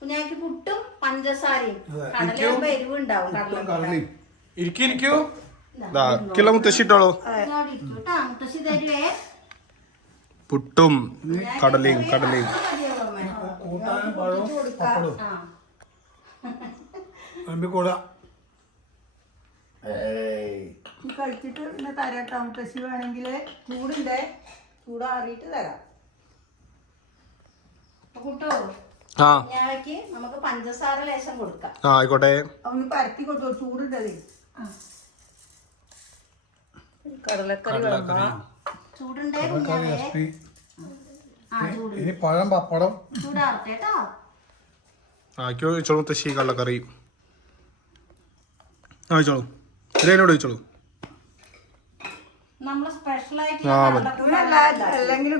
കുഞ്ഞാക്ക് പുട്ടും പഞ്ചസാരയും കടലയാകുമ്പോ എരിവുണ്ടാവും. മുത്തശ്ശിട്ടോളൂ. മുത്തശ്ശി തരുവേ. പുട്ടും കടലയും കൂട്ടാനും പഴവും പപ്പടവും കഴിച്ചിട്ട് പിന്നെ തരാട്ടോ മുത്തശ്ശി. വേണമെങ്കില് ചൂടുണ്ടേ, ചൂടാറിയിട്ട് തരാം. കൂട്ടോ കുഞ്ഞാവയ്ക്ക് നമുക്ക് പഞ്ചസാര ലേശം കൊടുക്കാം. ആയിക്കോട്ടെ. ഒന്ന് പരത്തി കൊടുത്തോ, ചൂടുണ്ടത്. കടലക്കറി ചൂടുണ്ടേ ഇനി പഴം പപ്പടം ചൂടാറട്ടെട്ടോ. ചോദിച്ചോളൂ മുത്തശ്ശി. കടലക്കറി ചോദിച്ചോളൂ. ഇതിനോട് ചോദിച്ചോളൂ. നമ്മള് സ്പെഷ്യലായിട്ട് അല്ലെങ്കിൽ